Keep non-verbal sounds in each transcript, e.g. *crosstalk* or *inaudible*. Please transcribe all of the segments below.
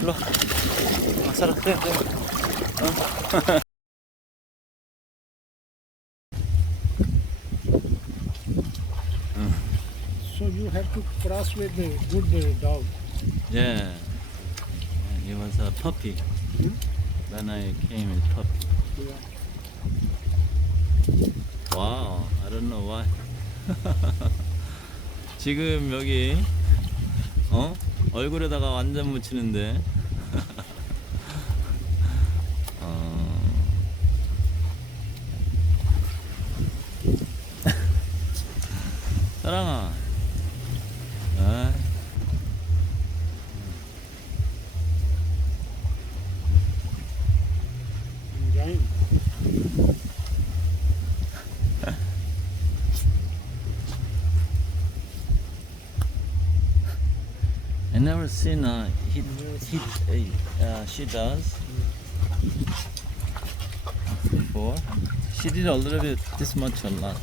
일로 와. 아, 살아. 떼, 떼. 어? So you have to cross with a good uh, dog. Yeah. He was a puppy. When I came, a puppy. Yeah. Wow, I don't know why. 지금 여기 어 얼굴에다가 완전 묻히는데. *laughs* 어... 사랑아. 아, I never seen a hit hit a uh, she does before. She did a little bit this much a lot.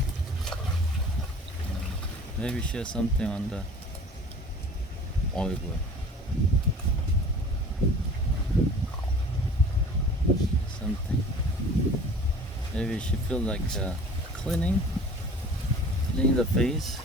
Maybe she has something on the oil. Something. Maybe she feels like uh, cleaning, cleaning the face.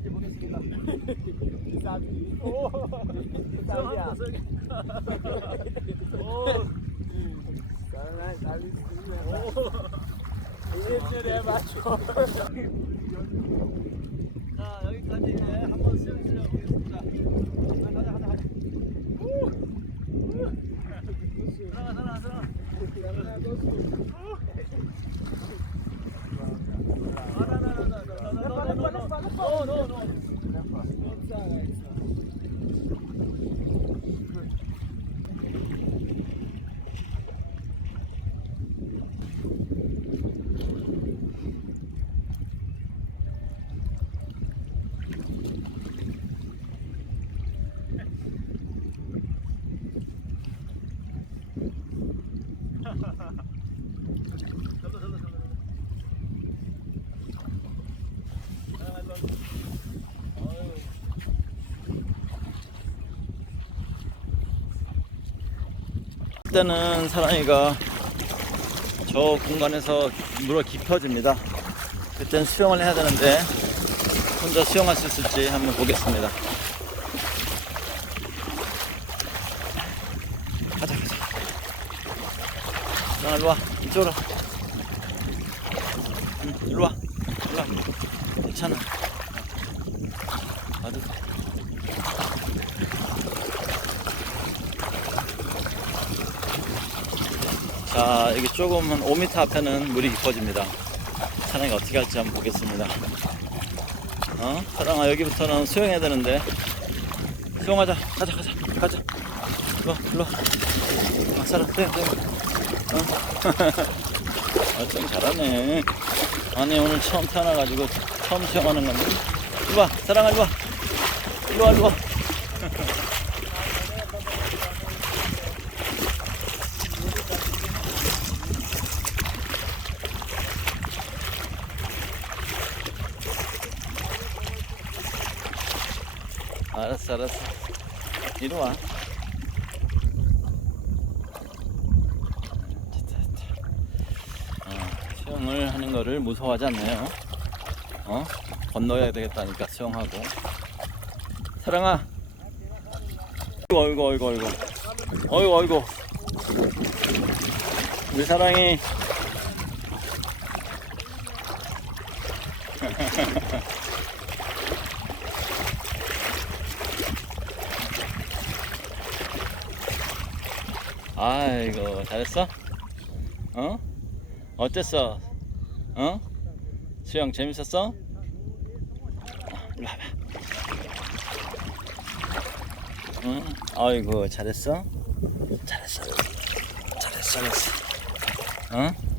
맛있게 보겠습니다. *laughs* 싸비. 오. 싸비야. 오. 싸비 싸비. 오. 일주일에 맞춰. 자 여기까지 한번 수영 들어보겠습니다. 넣어 넣어 넣어. 일단은 사랑이가 저 공간에서 물어 깊어집니다. 그땐 수영을 해야 되는데 혼자 수영할 수 있을지 한번 보겠습니다. 가자 가자. 나 일로 와 이쪽으로. 응, 일로 와 일로 와. 괜찮아. 와도 자, 여기 조금 한 5m 앞에는 물이 깊어집니다. 사랑이 어떻게 할지 한번 보겠습니다. 어? 사랑아, 여기부터는 수영해야 되는데. 수영하자. 가자, 가자, 가자. 일로, 와, 일로. 와. 아, 사랑, 땡, 땡. 어? *laughs* 아, 좀 잘하네. 아니, 오늘 처음 태어나가지고 처음 수영하는 건데. 일로 와, 사랑아, 일로 와. 일로 와, 일로 와. *laughs* 알았어, 알았어. 이리 와. 수영을 하는 거를 무서워하지 않나요? 어? 건너야 되겠다니까 수영하고. 사랑아. 어이구, 어이구, 어이구. 어이구, 어이구. 우리 사랑이. *laughs* 아이고 잘했어? 어? 어땠어? 어? 수영 재밌었어? 아, 일로 와봐 응? 아이고 잘했어? 잘했어 잘했어 잘했어 어?